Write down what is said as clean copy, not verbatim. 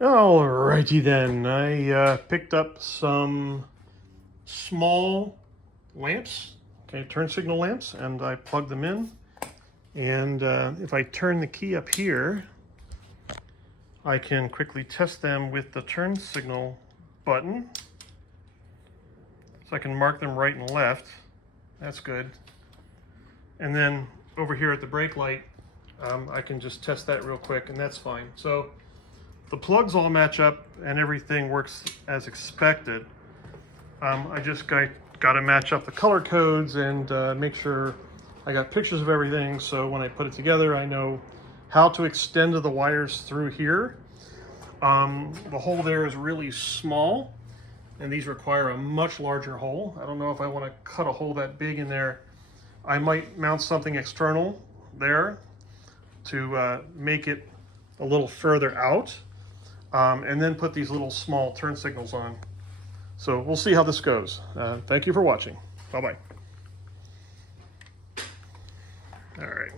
Alrighty then, I picked up some small lamps, okay, turn signal lamps, and I plugged them in. And if I turn the key up here, I can quickly test them with the turn signal button. So I can mark them right and left. That's good. And then over here at the brake light, I can just test that real quick, and that's fine. So the plugs all match up and everything works as expected. I just got to match up the color codes and make sure I got pictures of everything, so when I put it together I know how to extend the wires through here. The hole there is really small and these require a much larger hole. I don't know if I want to cut a hole that big in there. I might mount something external there to make it a little further out. And then put these little small turn signals on. So we'll see how this goes. Thank you for watching. Bye-bye. All right.